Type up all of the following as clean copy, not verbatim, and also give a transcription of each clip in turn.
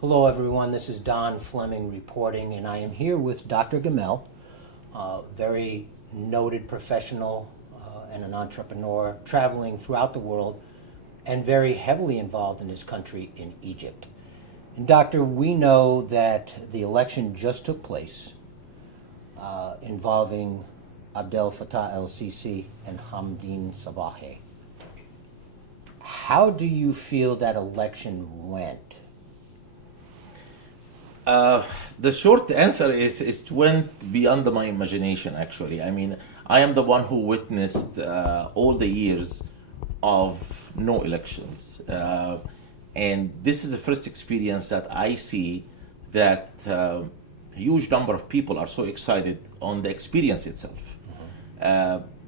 Hello, everyone. This is Don Fleming reporting, and I am here with Dr. Gamel, a very noted professional and an entrepreneur traveling throughout the world and very heavily involved in his country in Egypt. And Doctor, we know that the election just took place involving Abdel Fattah el-Sisi and Hamdin Sabahi. How do you feel that election went? The short answer is it went beyond my imagination, actually. I mean, I am the one who witnessed all the years of no elections. And this is the first experience that I see that a huge number of people are so excited on the experience itself.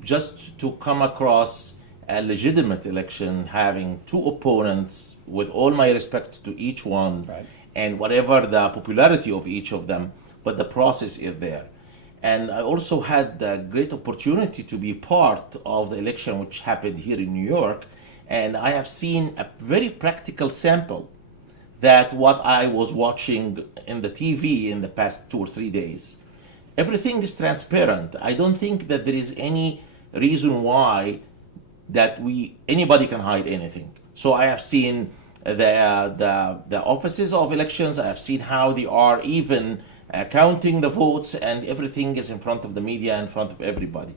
Just to come across a legitimate election having two opponents, with all my respect to each one, Right. and whatever the popularity of each of them, but the process is there. And I also had the great opportunity to be part of the election which happened here in New York, and I have seen a very practical sample that what I was watching in the TV in the past 2 or 3 days. Everything is transparent. I don't think that there is any reason why that anybody can hide anything. So I have seen the offices of elections. I have seen how they are even counting the votes, and everything is in front of the media, in front of everybody.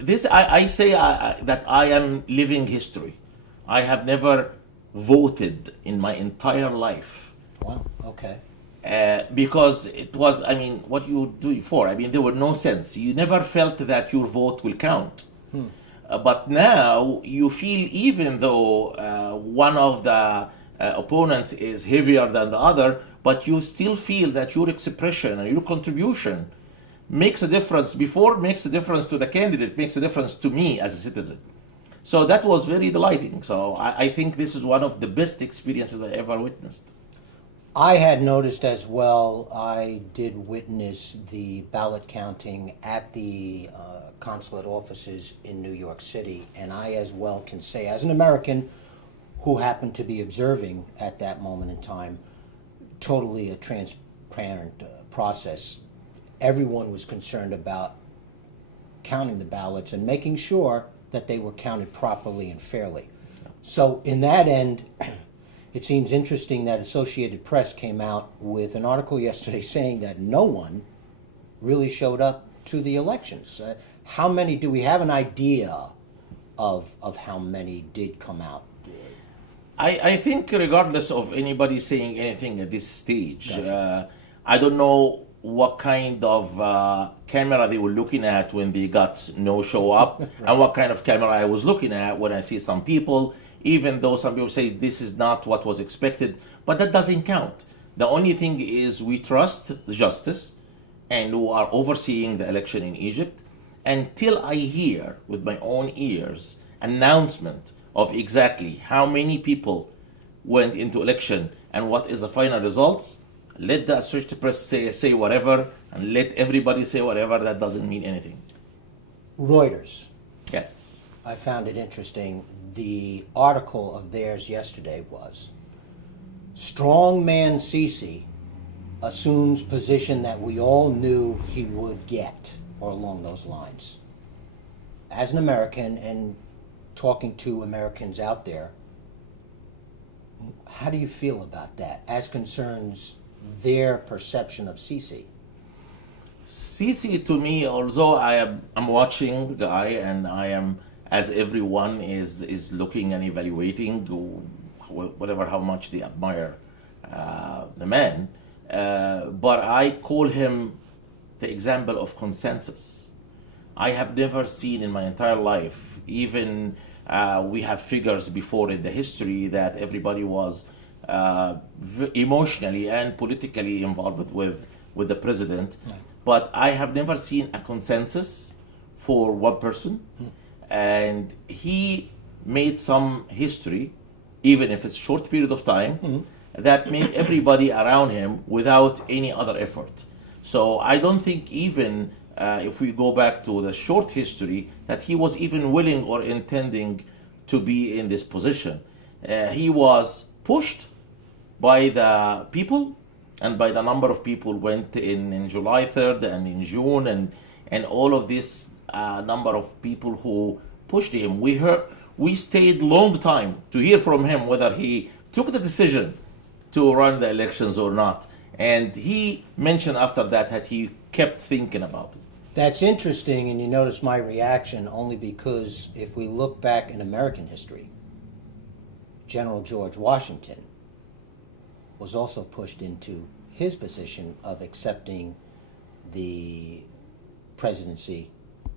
This I say that I am living history. I have never voted in my entire life. Wow, okay. Because it was, I mean, what you do it for? I mean, there were no sense. You never felt that your vote will count. But now you feel, even though one of the opponents is heavier than the other, but you still feel that your expression and your contribution makes a difference. Before it makes a difference to the candidate, makes a difference to me as a citizen. So that was very delighting. So I think this is one of the best experiences I ever witnessed. I had noticed as well. I did witness the ballot counting at the consulate offices in New York City, and I as well can say, as an American who happened to be observing at that moment in time, totally a transparent process. Everyone was concerned about counting the ballots and making sure that they were counted properly and fairly. So in that end, it seems interesting that Associated Press came out with an article yesterday saying that no one really showed up to the elections. How many, do we have an idea of how many did come out? I think regardless of anybody saying anything at this stage, Gotcha. I don't know what kind of camera they were looking at when they got no show up, and what kind of camera I was looking at when I see some people, even though some people say this is not what was expected, but that doesn't count. The only thing is we trust justice and who are overseeing the election in Egypt. Until I hear with my own ears announcement of exactly how many people went into election and what is the final results, let the Associated Press say whatever, and let everybody say whatever. That doesn't mean anything. Reuters. Yes. I found it interesting. The article of theirs yesterday was, Strongman Sisi assumes position that we all knew he would get, or along those lines. As an American and talking to Americans out there, how do you feel about that as concerns their perception of Sisi? Sisi, to me, although I'm watching the guy, and I am, as everyone is looking and evaluating whatever, how much they admire the man, but I call him the example of consensus. I have never seen in my entire life, even we have figures before in the history that everybody was emotionally and politically involved with the president. Right. But I have never seen a consensus for one person. And he made some history, even if it's a short period of time, that made everybody around him without any other effort. So I don't think even if we go back to the short history, that he was even willing or intending to be in this position. He was pushed by the people and by the number of people went in July 3rd and in June and all of this number of people who pushed him. We stayed long time to hear from him whether he took the decision to run the elections or not. And he mentioned after that he kept thinking about it. That's interesting, and you notice my reaction only because if we look back in American history, General George Washington was also pushed into his position of accepting the presidency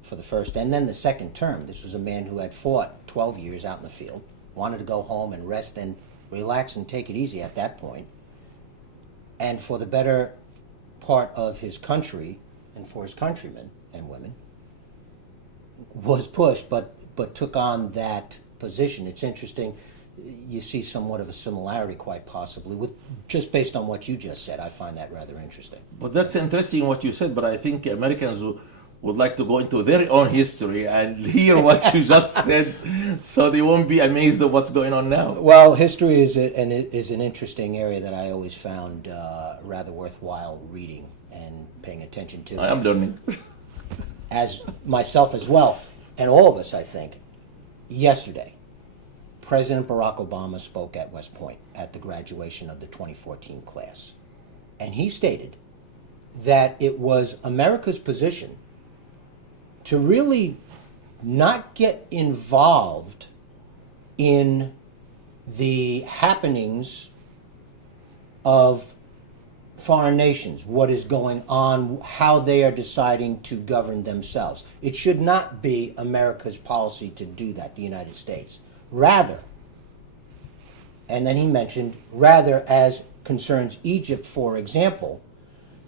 for the first and then the second term. This was a man who had fought 12 years out in the field, wanted to go home and rest and relax and take it easy at that point. And for the better part of his country and for his countrymen and women, was pushed but took on that position. It's interesting. You see somewhat of a similarity, quite possibly, with just based on what you just said. I find that rather interesting. But that's interesting what you said, but I think Americans would like to go into their own history and hear what you just said, so they won't be amazed at what's going on now. Well, history is an interesting area that I always found rather worthwhile reading and paying attention to. I am learning. As myself as well, and all of us, I think. Yesterday, President Barack Obama spoke at West Point at the graduation of the 2014 class. And he stated that it was America's position to really not get involved in the happenings of foreign nations, what is going on, how they are deciding to govern themselves. It should not be America's policy to do that, the United States. Rather, and then he mentioned, rather as concerns Egypt, for example,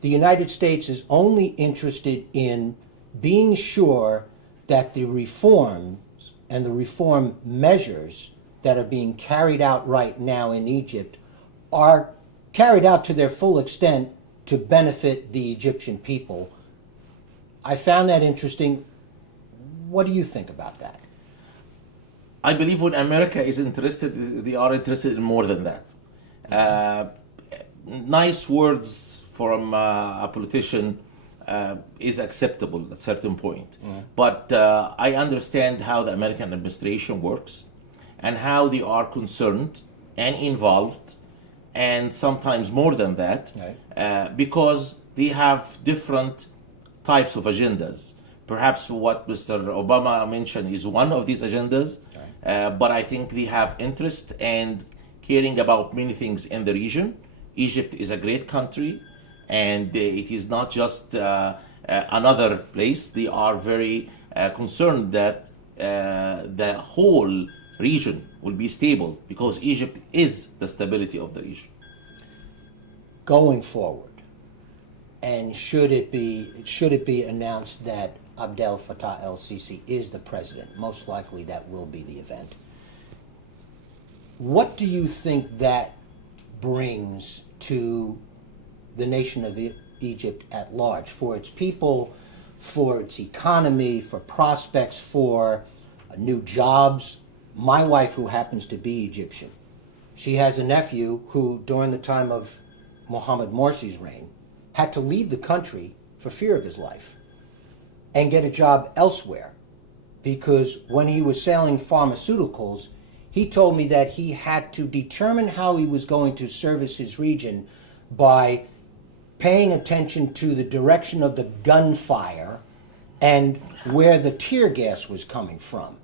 the United States is only interested in being sure that the reforms and the reform measures that are being carried out right now in Egypt are carried out to their full extent to benefit the Egyptian people. I found that interesting. What do you think about that? I believe when America is interested, they are interested in more than that. Nice words from a politician is acceptable at a certain point. But I understand how the American administration works and how they are concerned and involved, and sometimes more than that, right. Because they have different types of agendas. Perhaps what Mr. Obama mentioned is one of these agendas, right. But I think they have interest and caring about many things in the region. Egypt is a great country, and it is not just another place. They are very concerned that the whole region will be stable, because Egypt is the stability of the region. Going forward, and should it be announced that Abdel Fattah el-Sisi is the president, most likely that will be the event. What do you think that brings to the nation of Egypt at large, for its people, for its economy, for prospects, for new jobs? My wife, who happens to be Egyptian, she has a nephew who, during the time of Mohammed Morsi's reign, had to leave the country for fear of his life and get a job elsewhere, because when he was selling pharmaceuticals, he told me that he had to determine how he was going to service his region by paying attention to the direction of the gunfire and where the tear gas was coming from.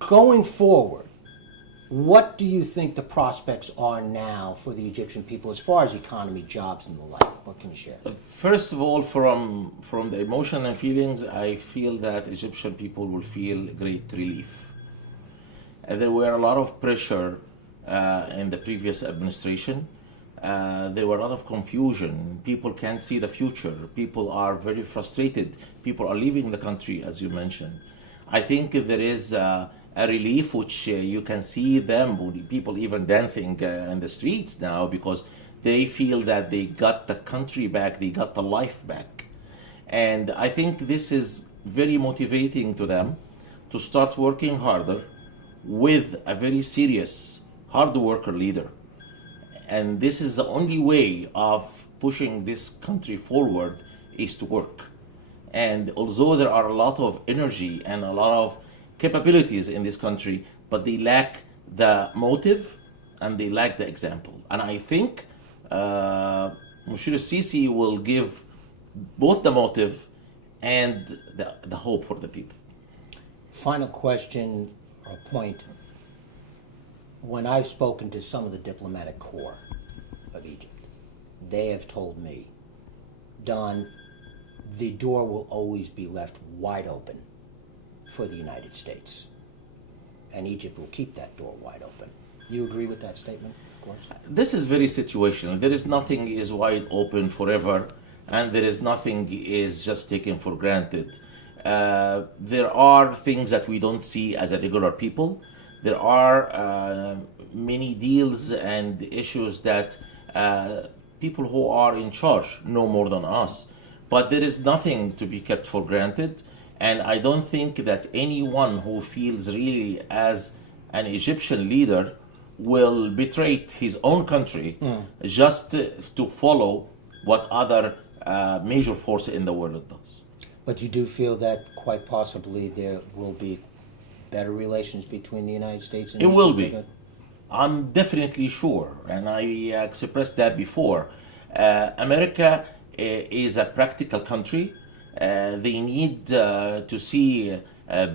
Going forward, what do you think the prospects are now for the Egyptian people as far as economy, jobs, and the like? What can you share? First of all, from the emotion and feelings, I feel that Egyptian people will feel great relief. There were a lot of pressure in the previous administration. There were a lot of confusion. People can't see the future. People are very frustrated. People are leaving the country, as you mentioned. I think there is a relief, which you can see them, people even dancing in the streets now, because they feel that they got the country back, they got the life back. And I think this is very motivating to them to start working harder with a very serious, hard worker leader. and this is the only way of pushing this country forward is to work. And although there are a lot of energy and a lot of capabilities in this country, but they lack the motive and they lack the example. And I think Mushir Sisi will give both the motive and the hope for the people. Final question or point. When I've spoken to some of the diplomatic corps of Egypt, they have told me, Don, the door will always be left wide open for the United States. And Egypt will keep that door wide open. You agree with that statement, of course? This is very situational. There is nothing is wide open forever, and there is nothing is just taken for granted. There are things that we don't see as a regular people. There are many deals and issues that people who are in charge know more than us. But there is nothing to be kept for granted. And I don't think that anyone who feels really as an Egyptian leader will betray his own country just to follow what other major force in the world does. But you do feel that quite possibly there will be better relations between the United States and It Egypt? will be. I'm definitely sure, and I expressed that before. America is a practical country. They need to see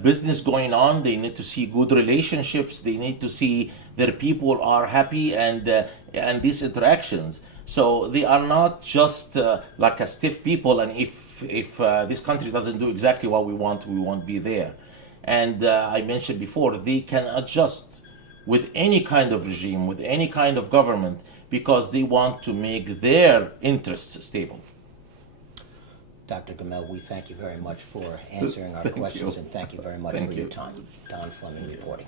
business going on. They need to see good relationships. They need to see their people are happy and these interactions. So they are not just like a stiff people. And if this country doesn't do exactly what we won't be there. And I mentioned before, they can adjust with any kind of regime, with any kind of government, because they want to make their interests stable. Dr. Gemayel, we thank you very much for answering our Thank questions, you. and thank you very much Thank for your you. time. Don Fleming reporting.